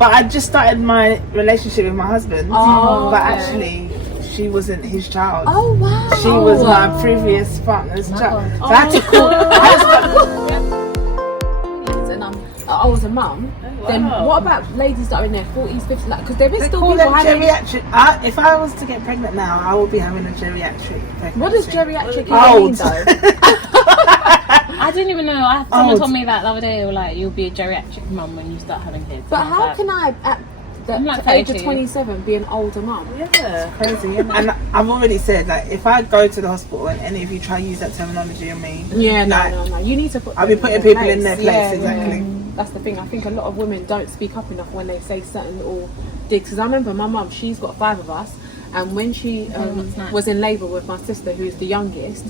But I just started my relationship with my husband. Oh, but okay. actually, she wasn't his child. Oh wow. She was my previous partner's child. So I had to call. And I was a mum. Then what about ladies that are in their 40s, 50s? Like, because there is still call people them having. geriatric. If I was to get pregnant now, I would be having a geriatric pregnancy. What does geriatric even Old. mean, though? I didn't even know. Someone told me that the other day. Like, you'll be a geriatric mum when you start having kids. But how can I, at the age of 27, be an older mum? Yeah, it's crazy. And I've already said, like, if I go to the hospital and any of you try to use that terminology on me, Yeah, like, no. You need to put. I'll be putting people in their place, exactly. Yeah. That's the thing. I think a lot of women don't speak up enough when they say certain or digs. Because I remember my mum, she's got 5 of us, and when she was in labour with my sister, who's the youngest,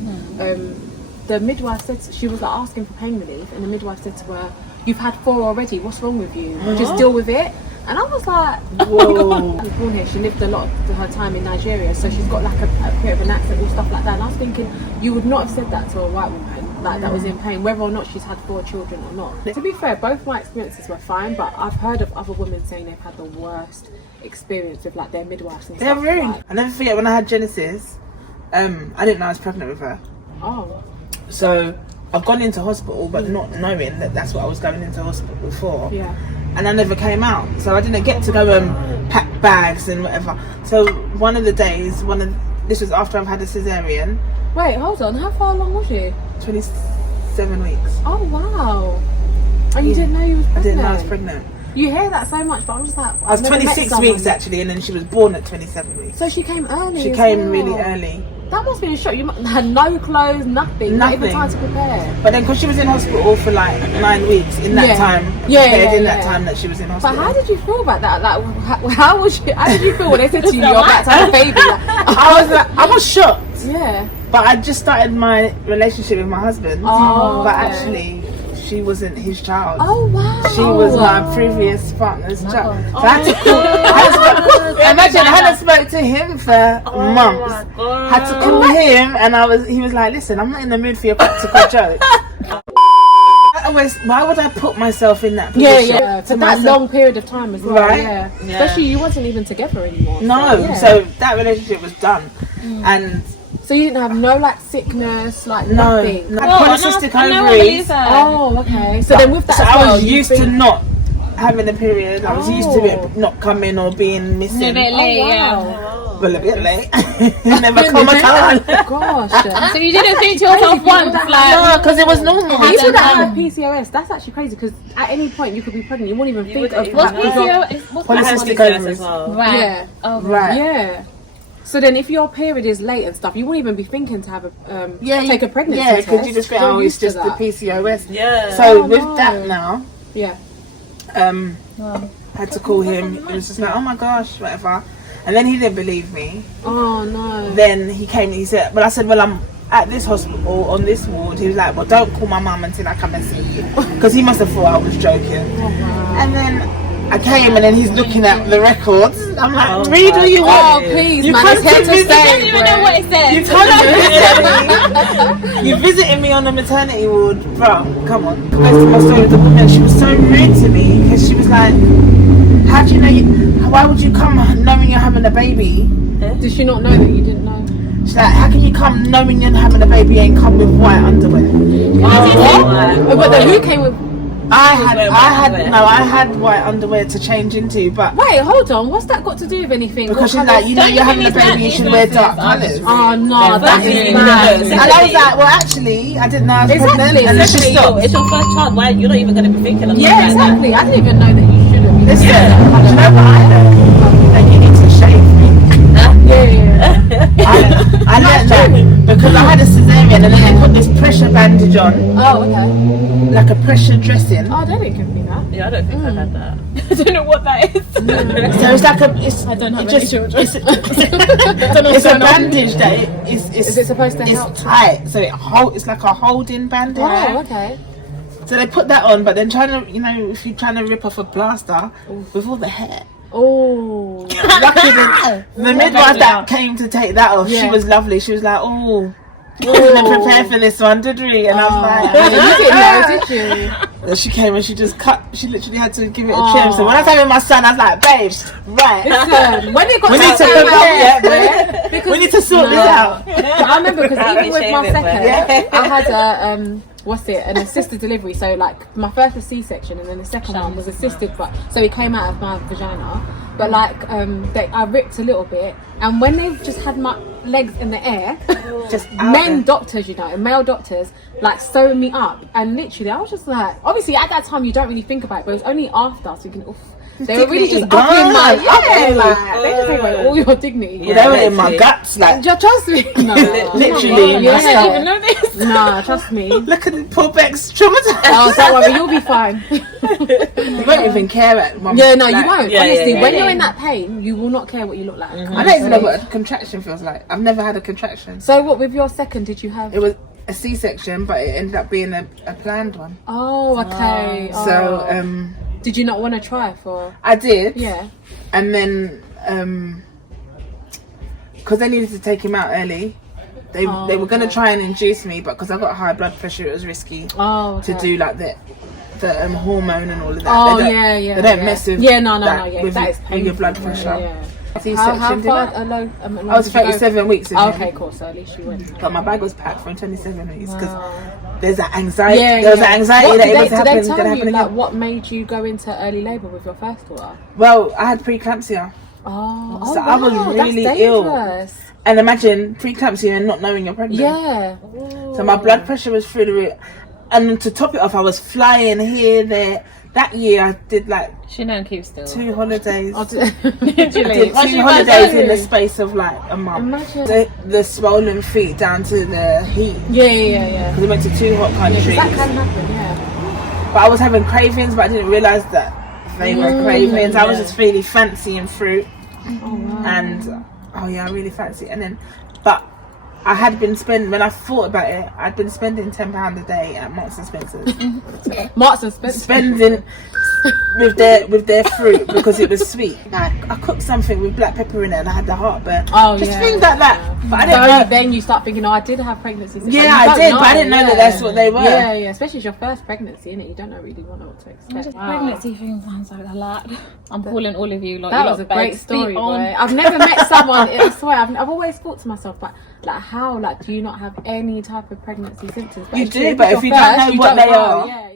the midwife said she was like asking for pain relief, and the midwife said to her, "You've had 4 already. What's wrong with you? Just deal with it." And I was like, "Whoa!" She was born here. She lived a lot of her time in Nigeria, so she's got like a bit of an accent and stuff like that. And I was thinking, you would not have said that to a white woman, like that was in pain, whether or not she's had 4 children or not. To be fair, both my experiences were fine, but I've heard of other women saying they've had the worst experience with like their midwives and They're stuff. rude. Like, I never forget when I had Genesis. I didn't know I was pregnant with her. oh, So I've gone into hospital, but not knowing that that's what I was going into hospital for. yeah. And I never came out, so I didn't get to go and pack bags and whatever. So one of the days, this was after I've had a cesarean. Wait, hold on. How far along was you? 27 weeks. Oh wow. And you didn't know you was pregnant? I didn't know I was pregnant. You hear that so much, but I'm just like, I was 26 weeks actually, and then she was born at 27 weeks. So she came early. She as came well. really early. That must be a shock. You had no clothes, nothing. Not even time to prepare. But then, because she was in hospital for like 9 weeks in that time, that time that she was in hospital. But how did you feel about that? Like, how did you feel when they said to you, "You're about to have a baby"? Like, I was shocked. Yeah. But I just started my relationship with my husband. Oh, but okay. actually, she wasn't his child. Oh wow. She was my previous partner's child. So I had to call. Imagine I hadn't spoke to him for months. Had to call him, and he was like, "Listen, I'm not in the mood for your practical jokes." Why would I put myself in that position? Yeah. For that long period of time as well. Right? Yeah. Especially you wasn't even together anymore. No. So that relationship was done, and. So you didn't have no like sickness, like No, nothing. no. Polycystic ovaries. Oh, okay. So then with that, So as I well, was used to not having a period. I was used to it not coming or being missing. A bit late, Well, a bit late. Never come at all. Gosh. So you didn't think to yourself once, like, No, because it was normal. People that have PCOS, that's actually crazy because at any point you could be pregnant. You won't even think of what's that. PCOS? What's Polycystic that? ovaries. Right. Yeah. Oh, Right. Yeah. So then, if your period is late and stuff, you wouldn't even be thinking to have a take a pregnancy test. because you just think, You're it's used to just the that. PCOS. Yeah. So with that now, Yeah. had to call him. It was just like, oh my gosh, whatever. And then he didn't believe me. Oh no. Then he came and he said, well, I said, well, I'm at this hospital on this ward. He was like, well, don't call my mum until I come and see you, because he must have thought I was joking. And then I came and then he's looking at the records. I'm like, read what you want. Oh please, You man, can't it's here to convince me. I don't stay. even know what it says. You visited me on the maternity ward, bro. Come on. Goes to my story with the woman. She was so rude to me because she was like, "How do you know? Why would you come knowing you're having a baby?" Did she not know that you didn't know? She's like, "How can you come knowing you're having a baby and come with white underwear?" But then who came with? I had white underwear to change into, but Wait, hold on. What's that got to do with anything? because she's What like, colours? you know, you're having a baby, you should wear dark colours. Oh no, that is And mad. I was like, well, actually, I didn't know I was Exactly. pregnant, and then she stopped. It's your first child. Why you're not even going to be thinking of Yeah, something like that. exactly. I didn't even know that you shouldn't be. Listen, do you know what I learned? That you need to shave me. I learned that because I had a cesarean and then they put this pressure bandage on, Oh, okay. like a pressure dressing. Oh, they didn't give me that. Yeah, I don't think I had that. I don't know what that is. So it's like a, I don't have it any just, children. it's a bandage that Is it supposed to help? it's tight, so it's like a holding bandage. Oh, okay. So they put that on, but then trying to, if you're trying to rip off a plaster with all the hair. Oh. Lucky the midwife that came to take that off, she was lovely. She was like, oh, we didn't prepare for this one, did we? And I was like, You didn't know, did you? And she came and she just cut. She literally had to give it a trim. So when I was having my son, I was like, "Babe, right, Listen, when it got we need to prepare, prepare. because We need to sort this out." I remember because even with my shaming, second, I had a an assisted delivery. So like my first was C-section, and then the second one was assisted. But so it came out of my vagina. But like I ripped a little bit, and when they've just had my legs in the air, Just out men there. doctors, male doctors, like sewing me up, and literally I was just like, obviously at that time you don't really think about it, but it was only after I was thinking, oof. They were really just Dignity upping my, gone. like, they just take away all your dignity. Well, they were in my guts, like Trust me. No. literally. Yeah. I didn't even know this. Nah, trust me. Look at the poor Beck's traumatized. Oh, don't worry, you'll be fine. You won't even care at mum. Yeah, no, you Like, won't. Yeah, Honestly, yeah, when yeah. you're in that pain, you will not care what you look like. I don't even know what a contraction feels like. I've never had a contraction. So, what with your second? Did you have? It was a C-section, but it ended up being a planned one. Oh, okay. So did you not want to try for? I did. Yeah. And then because they needed to take him out early, they were going to try and induce me, but because I got high blood pressure, it was risky to do like the hormone and all of that. Oh, they don't, yeah. They don't mess with no, that with, that is with your blood painful. pressure. Yeah. C-section, How did far I? along? I was 37 weeks in Oh, him, okay, cool. So at least you went. but my bag was packed from 27 weeks because Wow. there's that anxiety. Yeah, there was that anxiety What that did it was they happening. tell Gonna you happen like again. what made you go into early labour with your first daughter? Well, I had preeclampsia, Oh, so I was really that's ill. dangerous. and imagine preeclampsia and not knowing you're pregnant. Yeah. So my blood pressure was through the roof, and to top it off, I was flying here, there. That year, I did like She don't keep still. 2 holidays. I Literally. did 2 holidays in the space of like a month. Imagine. The swollen feet down to the heat. Yeah. Because we went to 2 hot countries. That can happen, yeah. But I was having cravings, but I didn't realise that they were cravings. I was just really fancying fruit. Oh, wow. And, oh yeah, I really fancy it. And then, but I had been spending, when I thought about it, I'd been spending £10 a day at Marks and Spencer's. Marks and Spencer. Spending with their fruit because it was sweet. Like, I cooked something with black pepper in it and I had the heartburn. Oh, just yeah. things like that. But I didn't So know. then you start thinking, oh, I did have pregnancies. But Yeah, you I don't did, but I didn't know that that's what they were. Yeah, especially it's your first pregnancy, innit? You don't know really what to expect. The pregnancy thing sounds like a lot. I'm calling all of you. Like, That you was a lot great begs, story, speak boy. on. I've never met someone. I swear, I've always thought to myself, but like, how? Like, do you not have any type of pregnancy symptoms? You it's do, true, but it's if your you don't first, know what they know. are, Yeah.